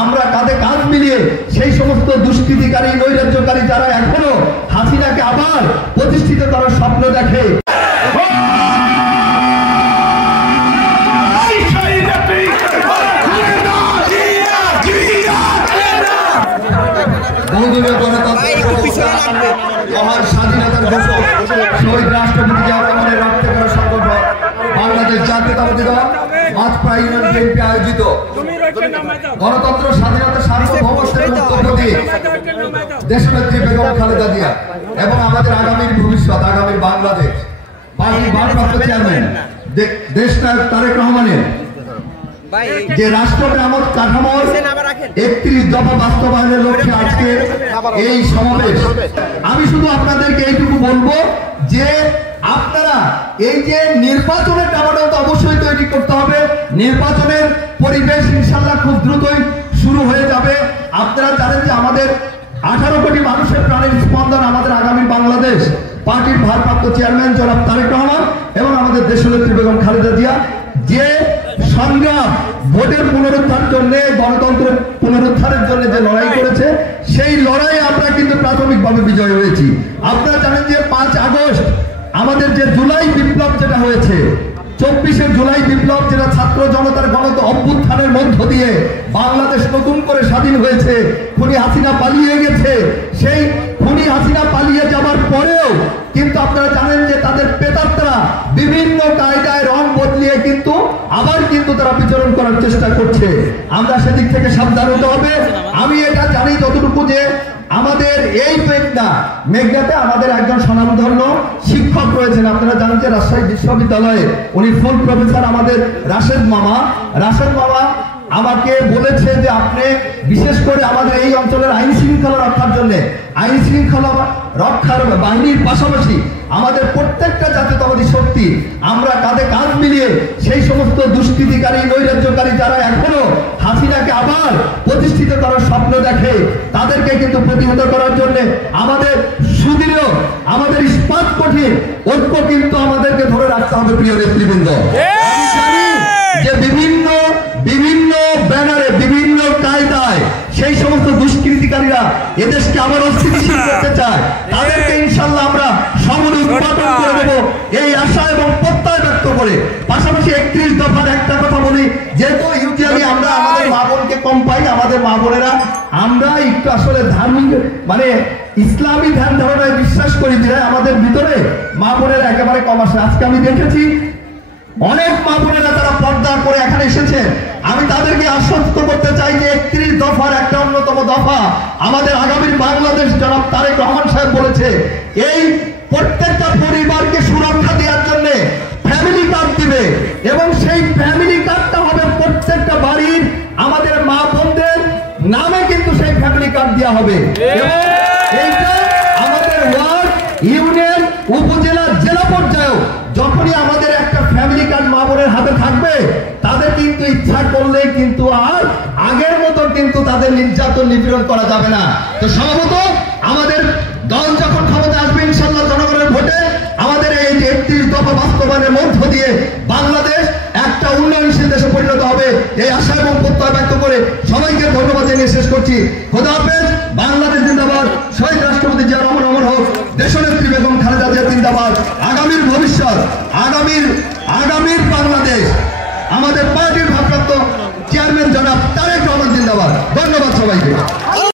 আমরা কাঁধে কাঁধ মিলিয়ে সেই সমস্ত দুষ্কৃতিকারী নৈরাজ্যকারী যারা এখনো হাসিনাকে আবার প্রতিষ্ঠিত করার স্বপ্ন দেখে, মহান স্বাধীনতার ঘোষক শহীদ রাষ্ট্রপতি জিয়া রহমানের রক্তে করা সংগঠন বাংলাদেশ জাতীয়তাবাদী দল মাছপাড়া ইউনিয়ন বিএনপি আয়োজিত গণতন্ত্র স্বাধীনতা সার্বভৌমত্বের প্রতি দেশনেত্রী বেগম খালেদা জিয়া এবং আমাদের আগামীর ভবিষ্যৎ, আগামীর বাংলাদেশ পার্টির ভারপ্রাপ্ত চেয়ারম্যান দেশনায়ক তারেক রহমানের যে রাষ্ট্র মেরামত কাঠামোর 31 দফা বাস্তবায়নের লক্ষ্যে আজকে এই সমাবেশ। আমি শুধু আপনাদেরকে এইটুকু বলবো যে আপনারা এই যে নির্বাচনের দাবাটা অবশ্যই তৈরি করতে হবে। নির্বাচনের পরিবেশ ইনশাআল্লাহ খুব দ্রুতই শুরু হয়ে যাবে। আপনারা জানেন যে আমাদের 18 কোটি মানুষের প্রাণের স্পন্দন আমাদের আগামী বাংলাদেশ পার্টির ভারপ্রাপ্ত চেয়ারম্যান জনাব তারেক রহমান এবং আমাদের দেশনেত্রী বেগম খালেদা জিয়া যে সংগ্রাম ভোটের পুনরুদ্ধার জন্য, গণতন্ত্রের পুনরুদ্ধারের জন্য যে লড়াই করেছে, সেই লড়াইয়ে আমরা কিন্তু প্রাথমিকভাবে বিজয় হয়েছি। আপনারা জানেন যে 5 আগস্ট আমাদের যে জুলাই বিপ্লব যেটা হয়েছে, 24শে জুলাই বিপ্লব যেটা ছাত্র জনতার অভ্যুত্থানের মধ্য দিয়ে বাংলাদেশ নতুন করে স্বাধীন হয়েছে, খুনি হাসিনা পালিয়ে গেছে। সেই খুনি হাসিনা পালিয়ে যাওয়ার পরেও কিন্তু আপনারা জানেন যে তাদের প্রেতাত্মারা বিভিন্ন কায়দায় রং বদলিয়ে কিন্তু আবার কিন্তু তারা বিচরণ করার চেষ্টা করছে। আমরা সেদিক থেকে সাবধান হতে হবে। আমি এটা জানি যতটুকু যে আমাদের এই মেঘনাতে আমাদের একজন স্বনামধন্য শিক্ষক রয়েছেন। আপনারা জানেন যে রাজশাহী বিশ্ববিদ্যালয়ে উনি ফুল প্রফেসর আমাদের রাশেদ মামা আমাকে বলেছে যে আপনি বিশেষ করে আমাদের এই অঞ্চলের আইন শৃঙ্খলা রক্ষার জন্য, আইন শৃঙ্খলা রক্ষার বাহিনীর পাশাপাশি আমাদের প্রত্যেকটা জাতীয়তাবাদী শক্তি আমরা কাঁধে কাঁধ মিলিয়ে সেই সমস্ত দুষ্কৃতিকারী নৈরাজ্যকারী যারা এখনো হাসিনাকে আবার প্রতিষ্ঠিত করার স্বপ্ন দেখে, তাদেরকে কিন্তু প্রতিহত করার জন্য আমাদের সুদৃঢ়, আমাদের ইস্পাত কঠিন ঐক্য কিন্তু আমাদেরকে ধরে রাখতে হবে। প্রিয় নেতৃবৃন্দ, আমি জানি যে বিভিন্ন ব্যানারে বিভিন্ন কায়দায় সেই সমস্ত দুষ্কৃতিকারীরা এদেশকে আবার অস্থিতিশীল করতে চায়, তাদেরকে ইনশাআল্লাহ আমরা সমূলে উৎপাদন করে দেব এই আশা এবং প্রত্যয় ব্যক্ত করে পাশাপাশি 31 দফার একটা কথা বলি, যেহেতু ইউজুয়ালি আমরা আমাদের মা বোনকে কম পাই, আমাদের মা বোনেরা আমরা একটু আসলে ধার্মিক মানে ইসলামী ধ্যান ধারণায় বিশ্বাস করি বিধায় আমাদের ভিতরে মা বোনেরা একেবারে কম আসে। আজকে আমি দেখেছি অনেক মা বোনেরা তারা পর্দা করে এখানে এসেছে। আমি তাদেরকে আশ্বস্ত করতে চাই যে 31 দফার একটা অন্যতম দফা আমাদের আগামীর বাংলাদেশ জনাব তারেক রহমান সাহেব বলেছে, এই প্রত্যেকটা পরিবারকে সুরক্ষা দেওয়ার জন্য ফ্যামিলি কার্ড দিবে এবং সেই ফ্যামিলি কার্ডটা হবে প্রত্যেকটা বাড়ির আমাদের মা বোনদের নামে কিন্তু সেই ফ্যামিলি কার্ড দেওয়া হবে। এইটা আমাদের ওয়ার্ড, ইউনিয়ন, উপজেলা, জেলা পর্যায়েও যখনই আমাদের একটা ফ্যামিলি কার্ড মা বোনের হাতে থাকবে, তাদের কিন্তু ইচ্ছা করলে কিন্তু আর আগের মতো কিন্তু তাদের নির্যাতন নিপীড়ন করা যাবে না। তো সম্ভবত আমাদের দল যখন ক্ষমতা আসবে ইনশাআল্লাহ জনগণের ভোটে আমাদের এই 31 দফা বাস্তবায়নের মধ্য দিয়ে বাংলাদেশ একটা উন্নয়নশীল দেশে পরিণত হবে, এই আশা এবং প্রত্যয় ব্যক্ত করে সবাইকে ধন্যবাদ জানিয়ে শেষ করছি। খোদা হাফেজ। বাংলাদেশ জিন্দাবাদ। শহীদ রাষ্ট্রপতি জিয়া